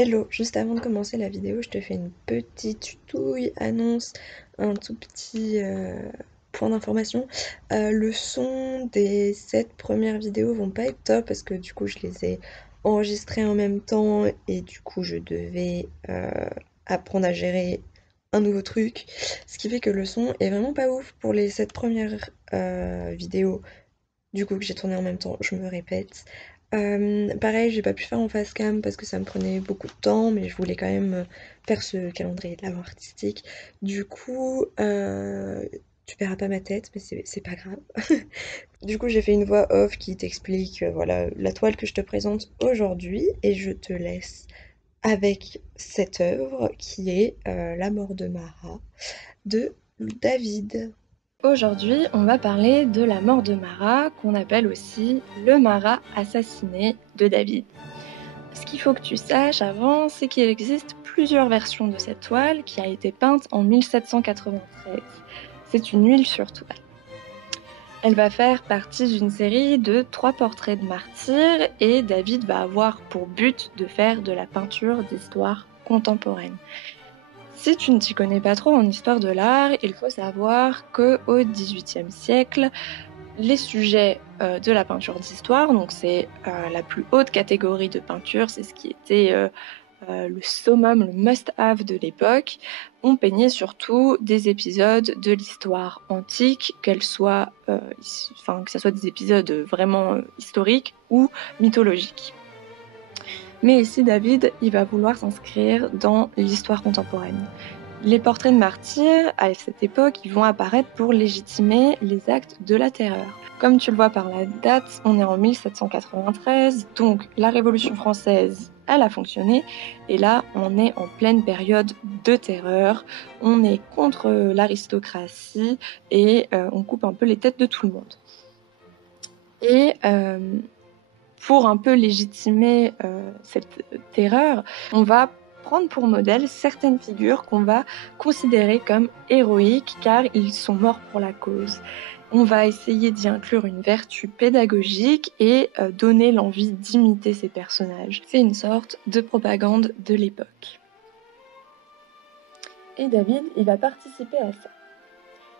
Hello, juste avant de commencer la vidéo, je te fais une petite touille annonce, un tout petit point d'information. Le son des 7 premières vidéos vont pas être top parce que du coup je les ai enregistrées en même temps et du coup je devais apprendre à gérer un nouveau truc. Ce qui fait que le son est vraiment pas ouf pour les 7 premières vidéos du coup que j'ai tourné en même temps, je me répète. Pareil, j'ai pas pu faire en face cam parce que ça me prenait beaucoup de temps, mais je voulais quand même faire ce calendrier de l'art artistique. Du coup, tu verras pas ma tête, mais c'est pas grave. Du coup, j'ai fait une voix off qui t'explique voilà, la toile que je te présente aujourd'hui et je te laisse avec cette œuvre qui est La mort de Marat de David. Aujourd'hui, on va parler de la mort de Marat, qu'on appelle aussi le Marat assassiné de David. Ce qu'il faut que tu saches avant, c'est qu'il existe plusieurs versions de cette toile qui a été peinte en 1793. C'est une huile sur toile. Elle va faire partie d'une série de 3 portraits de martyrs et David va avoir pour but de faire de la peinture d'histoire contemporaine. Si tu ne t'y connais pas trop en histoire de l'art, il faut savoir qu'au XVIIIe siècle, les sujets de la peinture d'histoire, donc c'est la plus haute catégorie de peinture, c'est ce qui était le summum, le must-have de l'époque, on peignait surtout des épisodes de l'histoire antique, que ce soit des épisodes vraiment historiques ou mythologiques. Mais ici, David, il va vouloir s'inscrire dans l'histoire contemporaine. Les portraits de martyrs, à cette époque, ils vont apparaître pour légitimer les actes de la terreur. Comme tu le vois par la date, on est en 1793, donc la Révolution française, elle a fonctionné, et là, on est en pleine période de terreur, on est contre l'aristocratie, et on coupe un peu les têtes de tout le monde. Et pour un peu légitimer cette terreur, on va prendre pour modèle certaines figures qu'on va considérer comme héroïques car ils sont morts pour la cause. On va essayer d'y inclure une vertu pédagogique et donner l'envie d'imiter ces personnages. C'est une sorte de propagande de l'époque. Et David, il va participer à ça.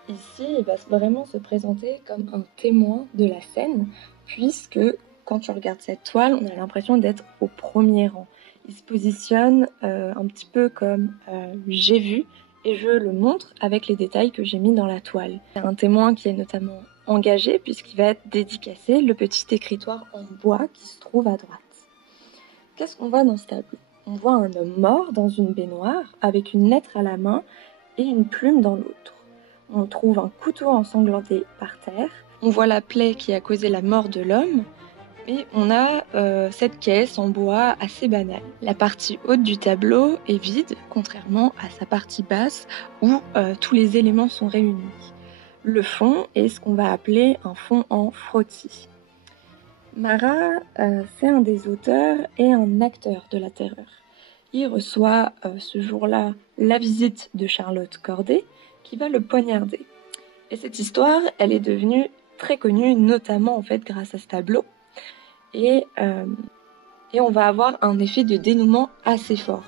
Ici, il va vraiment se présenter comme un témoin de la scène, puisque quand tu regardes cette toile, on a l'impression d'être au premier rang. Il se positionne un petit peu comme j'ai vu et je le montre avec les détails que j'ai mis dans la toile. Il y a un témoin qui est notamment engagé puisqu'il va être dédicacé le petit écritoire en bois qui se trouve à droite. Qu'est-ce qu'on voit dans ce tableau? On voit un homme mort dans une baignoire avec une lettre à la main et une plume dans l'autre. On trouve un couteau ensanglanté par terre. On voit la plaie qui a causé la mort de l'homme. Et on a cette caisse en bois assez banale. La partie haute du tableau est vide, contrairement à sa partie basse où tous les éléments sont réunis. Le fond est ce qu'on va appeler un fond en frottis. Marat, c'est un des auteurs et un acteur de la terreur. Il reçoit ce jour-là la visite de Charlotte Corday qui va le poignarder. Et cette histoire, elle est devenue très connue, notamment en fait grâce à ce tableau. Et on va avoir un effet de dénouement assez fort.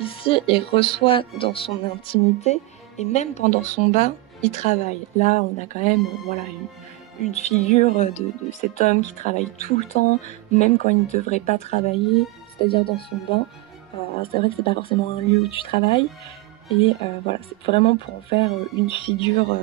Ici, il reçoit dans son intimité et même pendant son bain, il travaille. Là, on a quand même une figure de cet homme qui travaille tout le temps, même quand il ne devrait pas travailler, c'est-à-dire dans son bain. C'est vrai que c'est pas forcément un lieu où tu travailles. Et c'est vraiment pour en faire une figure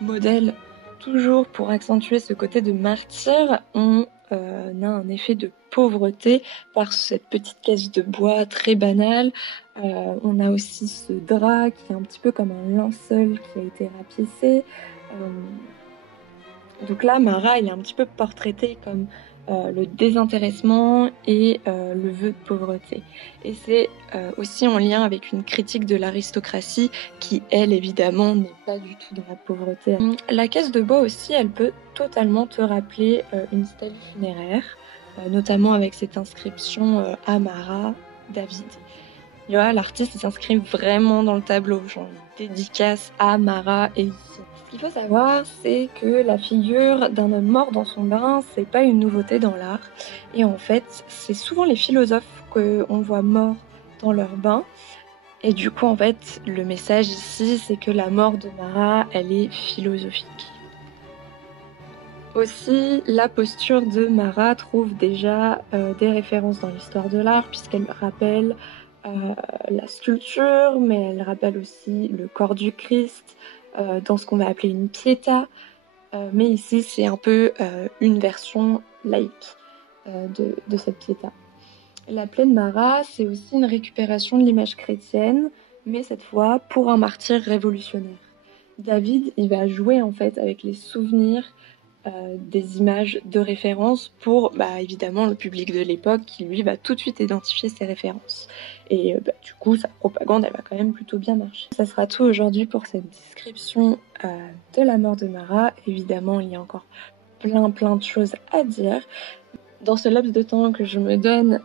modèle. Toujours pour accentuer ce côté de martyr, on a un effet de pauvreté par cette petite caisse de bois très banale. On a aussi ce drap qui est un petit peu comme un linceul qui a été rapiécé. Donc là, Marat, il est un petit peu portraité comme le désintéressement et le vœu de pauvreté. Et c'est aussi en lien avec une critique de l'aristocratie qui, elle, évidemment, n'est pas du tout dans la pauvreté. La caisse de bois aussi, elle peut totalement te rappeler une stèle funéraire, notamment avec cette inscription à Marat, David. Et voilà, l'artiste s'inscrit vraiment dans le tableau, genre dédicace à Marat et ici. Ce qu'il faut savoir, c'est que la figure d'un homme mort dans son bain, c'est pas une nouveauté dans l'art. Et en fait, c'est souvent les philosophes qu'on voit morts dans leur bain. Et du coup, en fait, le message ici, c'est que la mort de Mara, elle est philosophique. Aussi, la posture de Mara trouve déjà des références dans l'histoire de l'art, puisqu'elle rappelle la sculpture, mais elle rappelle aussi le corps du Christ, dans ce qu'on va appeler une pietà. Mais ici, c'est un peu une version laïque de cette pietà. La pleine Mara, c'est aussi une récupération de l'image chrétienne, mais cette fois pour un martyr révolutionnaire. David, il va jouer en fait avec les souvenirs des images de référence pour évidemment le public de l'époque qui lui va tout de suite identifier ses références. Et du coup, sa propagande, elle va quand même plutôt bien marcher. Ça sera tout aujourd'hui pour cette description de la mort de Mara. Évidemment, il y a encore plein de choses à dire. Dans ce laps de temps que je me donne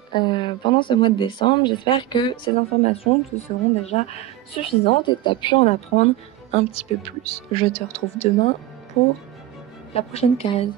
pendant ce mois de décembre, j'espère que ces informations te seront déjà suffisantes et que tu as pu en apprendre un petit peu plus. Je te retrouve demain pour la prochaine case.